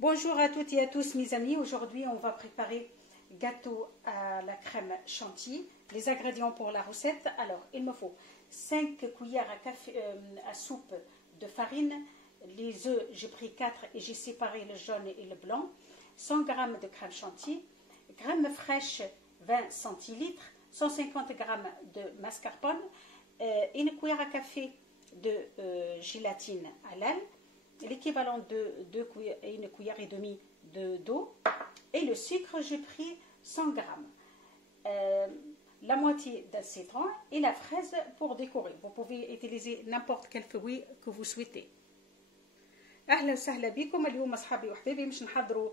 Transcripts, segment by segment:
Bonjour à toutes et à tous mes amis, aujourd'hui on va préparer gâteau à la crème chantilly. Les ingrédients pour la recette, alors il me faut 5 cuillères à soupe de farine, les œufs j'ai pris 4 et j'ai séparé le jaune et le blanc, 100 g de crème chantilly, crème fraîche 20 centilitres, 150 g de mascarpone, une cuillère à café de gélatine halal, l'équivalent de une cuillère et demie d'eau, et le sucre j'ai pris 100 g, la moitié d'un citron et la fraise pour décorer. Vous pouvez utiliser n'importe quel fruit que vous souhaitez. اهلا وسهلا بكم. اليوم اصحابي وحبايبي باش نحضروا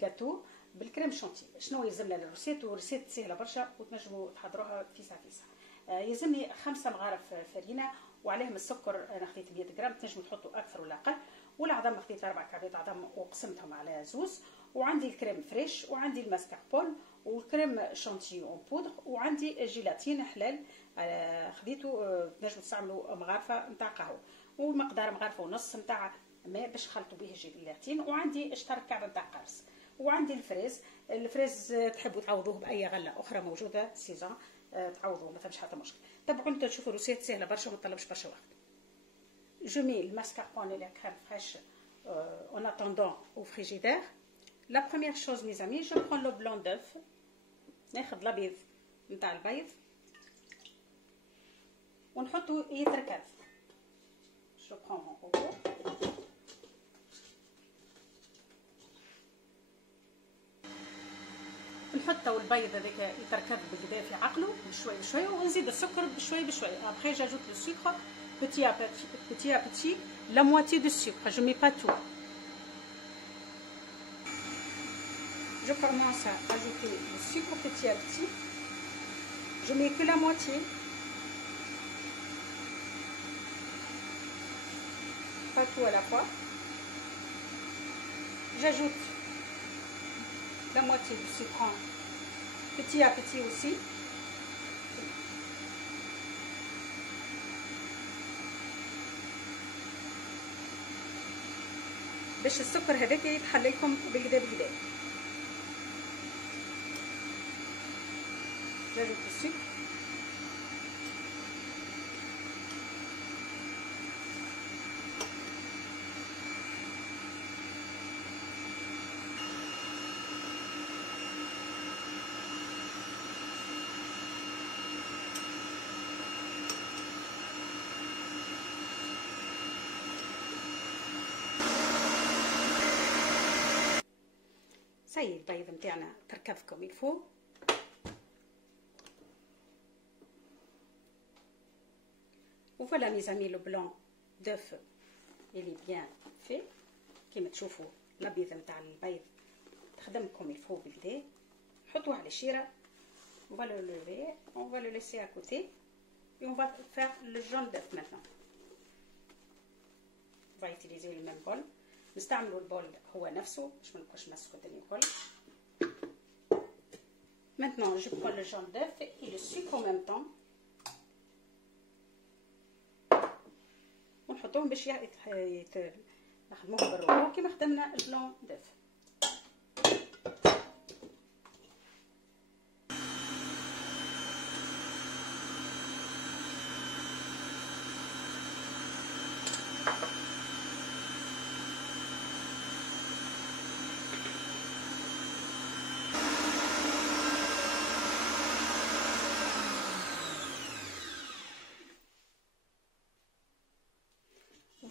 جاتو بالكريم شانتي. شنو يلزمنا للروسيت؟ ورسيت سهله برشا وتنجموا تحضروها فيسا فيسا. يلزمني 5 مغارف فرينه وعليهم السكر انا خديت 100 غرام، تنجموا تحطوا اكثر ولا اقل، والعظم خديت 4 كعبات عظم وقسمتهم على زوز، وعندي الكريم فريش وعندي الماسكاربون والكريم شانتي اون بودر وعندي جيلاتين حلال خديته. تنجموا تستعملوا مغارفه نتاع قهوه ومقدار مغارفه ونص نتاع ماء باش نخلطوا به الجيلاتين، وعندي شطر كعبه نتاع قرص، وعندي الفريز تحبوا تعوضوه باي غله اخرى موجوده سيزون تعوضوه، ما فهمش حتى مشكل. تبعوا انتم تشوفوا روسيت سهله برشا وما تطلبش برشا وقت. Je mets le mascarpone et la crème fraîche en attendant au frigidaire. La première chose mes amis, je prends le blanc d'œuf. ناخذ الابيض نتاع البيض ونحطه يتركز. Je prends mon robot. نحطه البيض هذاك يتركب بالكدا في عقله بشوي بشوي، ونزيد السكر بشوي بشوي. Après j'ajoute le sucre petit à petit, la moitié de sucre. Je mets pas tout. Je commence à ajouter le sucre petit à petit. Je mets que la moitié. Pas tout à la fois. J'ajoute la moitié du sucre petit à petit aussi. باش السكر هذاك يتحل لكم بالكدا بالكدا. j'ajoute le sucre. ساي البيض نتاعنا تركب comme il faut. Voilà mes amis, le blanc d'œuf il est bien fait. كيما تشوفوا الابيض نتاع البيض تخدم comme il faut بالكدا. نحطوه على الشيره. On va le lever, on va le laisser à côté et on va faire le jaune d'œuf maintenant. On va utiliser le même bol. نستعملوا البول هو نفسه باش ما نبقاوش نمسخوا الدنيا الكل. Maintenant je prends le jaune d'œuf et le sucre en même temps. ونحطوهم باش نخدموه بالروح كيما خدمنا البلون داف.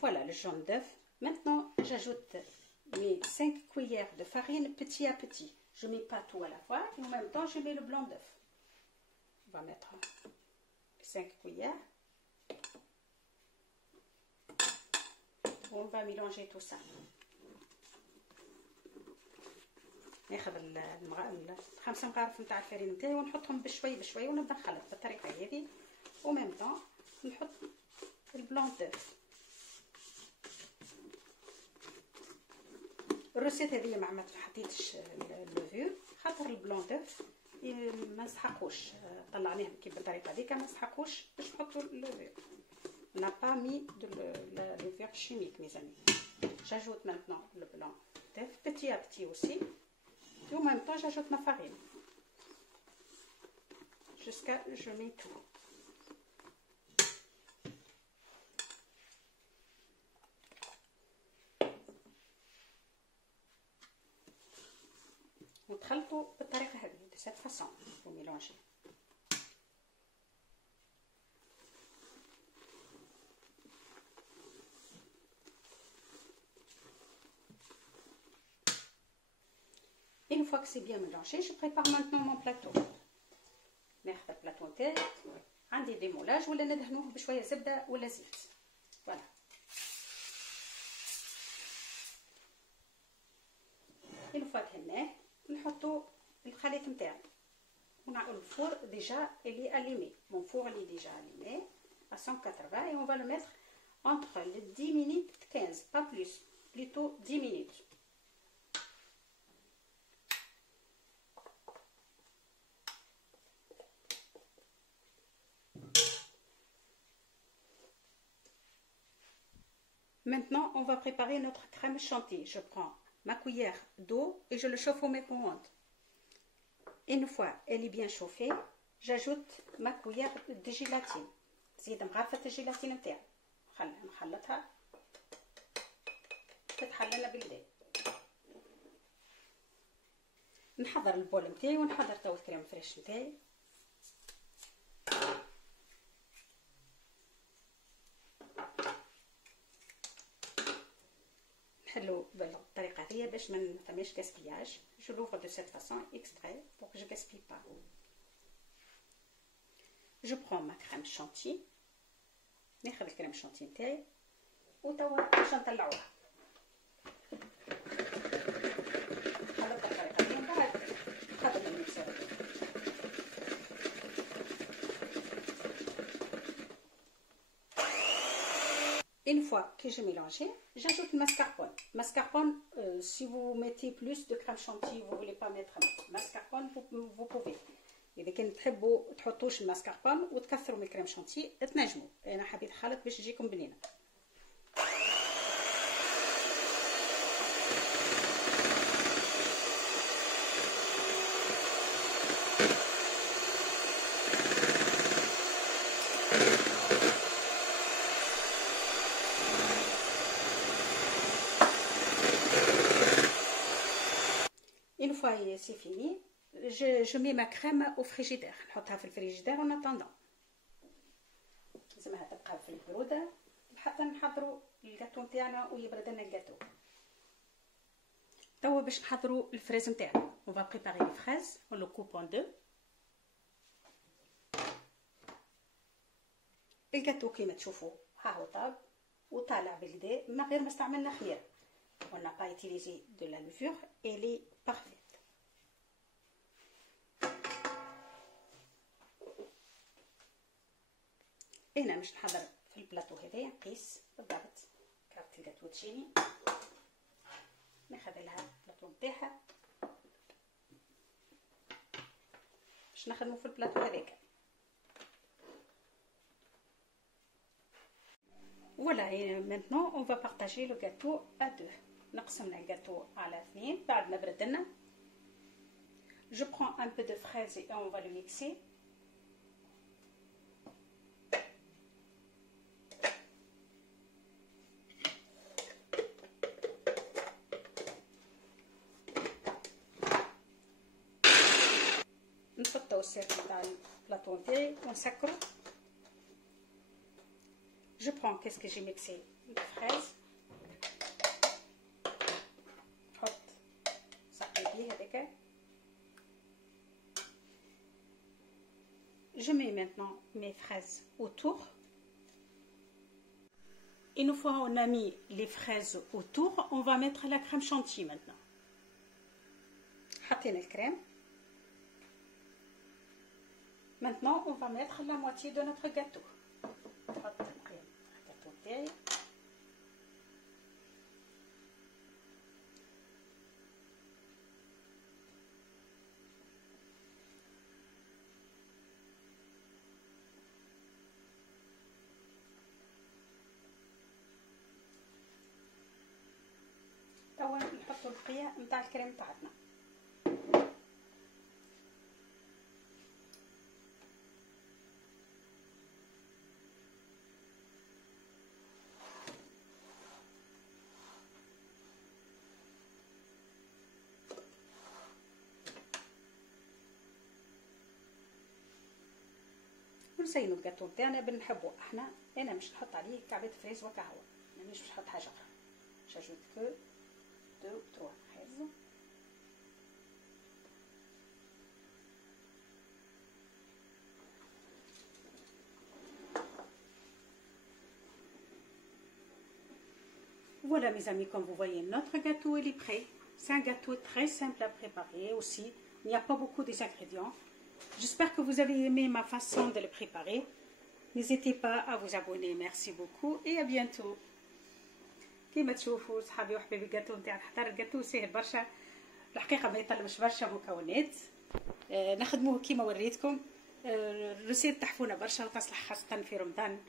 Voilà le jaune d'œuf. Maintenant, j'ajoute mes 5 cuillères de farine petit à petit. Je ne mets pas tout à la fois et en même temps, je mets le blanc d'œuf. On va mettre 5 cuillères. On va mélanger tout ça. ناخذ الخمسة مغارف نتاع الفرينة نتاعي ونحطهم بشوي بشوي ونبدا نخلط بالطريقة هذه. و ميم طون نحط البلون دœuf. الروسيت هذه ما حطيتش اللوفور خاطر البلون دœuf ما نسحقوش، طلعناهم كيف بالطريقه هذيك ما نسحقوش باش نحطوا اللوفور. On n'a pas mis de levure chimique mes amis. J'ajoute maintenant le blanc d'œuf. petit à petit aussi. Et en même temps, j'ajoute ma farine. Jusqu'à je mets tout. وتخلطوا بالطريقة هذه de cette façon. Vous mélangez. Une fois que c'est bien mélangé, je prépare maintenant mon plateau. ناخذ البلاطو تاعي عندي ديمولاج ولا ندهنوه بشويه زبده ولا زيت. فوالا. une fois دهناه نحطو الخليط نتاعنا. ونعمل الفور déjà il est allumé. Mon four il est déjà allumé à 180 et on va le mettre entre les 10 minutes 15, pas plus, plutôt 10 minutes. Maintenant, on va préparer notre crème chantilly. Je prends ma cuillère d'eau et je le chauffe au micro-ondes. Une fois elle est bien chauffée, j'ajoute ma cuillère de gélatine. زيد مغرفة الجيلاتين نتاعي. نخلطها تتحل لنا بالليل. نحضر البول نتاعي ونحضر تو الكريم فريش نتاعي. نحلو بالطريقه هذه باش ما فماش gaspillage. Je l'ouvre de cette façon exprès pour que je gaspille pas. Je prends ma crème chantilly. ناخذ الكريم شانتي نتاعي وتوا باش نطلعوها. خلطت الطريقه هذه من بعد نخدم المكسر. Une fois que j'ai mélangé, j'ajoute le mascarpone. Mascarpone, si vous mettez plus de crème chantilly, vous ne voulez pas mettre mascarpone, vous pouvez. إذا كان تحبوا تحطوش الماسكاربون وتكثروا من الكريم شانتي تنجموا. أنا حبيت خلط باش تجيكم بنينة. Une fois c'est fini, je mets ma crème au frigidaire. نحطها في الفريجيدير en attendant. لازمها تبقى في البرودة حتى نحضروا الجاتو نتاعنا ويبرد لنا الجاتو. توا باش نحضروا الفريز نتاعنا. On va préparer les fraises. On le coupe en deux. الجاتو كيما تشوفوا ها هو طاب وطالع باليدين من غير ما استعملنا خيار. On n'a pas utilisé de la levure. Elle est parfaite. هنا باش نحضر في البلاطو هذايا نقيس بالضبط كارت الجاتو تجيني. ناخذ لها البلاطو نتاعها باش نخدمو في البلاطو هذاك. Voilà, et maintenant on va partager le gâteau à deux. نقسمنا الجاتو على اثنين بعد ما برد لنا. Je prends un peu de fraise et on va le mixer. نحطو السيرك تاع البلاطو نتاعي ونسكرو. Je prends qu'est-ce que j'ai mixé les fraises. نحط سقي بيه هذاك. Je mets maintenant mes fraises autour. Une fois on a mis les fraises autour, on va mettre la crème chantilly maintenant. حطينا الكريم. Maintenant, on va mettre la moitié de notre gâteau. توا نحطو البقيه نتاع الكريم تاعنا. ونزينو الجاتو تاعنا بنحبو احنا. انا مش نحط عليه كعبات فريز وقهوه، يعني مش نحط حاجه اخرى. جاجوت كو 2 3 فريز. Voilà mes amis, comme vous voyez, notre gâteau il est prêt. C'est un gâteau très simple à préparer aussi. Il n'y a pas beaucoup d'ingrédients. J'espère que vous avez aimé ma façon de le préparer. N'hésitez pas à vous abonner. Merci beaucoup et à bientôt. كيما تشوفوا صحابي وحبايبي الجاتو نتاع نحضر الجاتو ساهل برشا الحقيقه، ما يطلبش برشا مكونات. نخدموه كيما وريتكم. الروسيت تحفونا برشا وتصلح خاصه في رمضان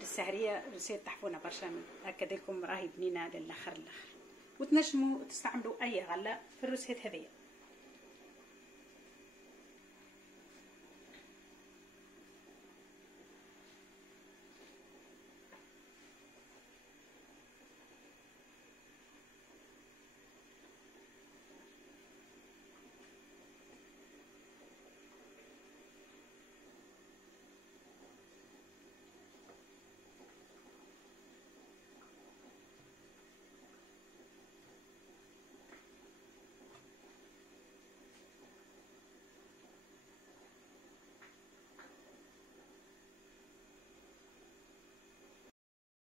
للسهريه. الروسيت تحفونا برشا هكا لكم راهي بنينه للاخر. وتنجموا تستعملوا اي غله في الروسيت هذيا.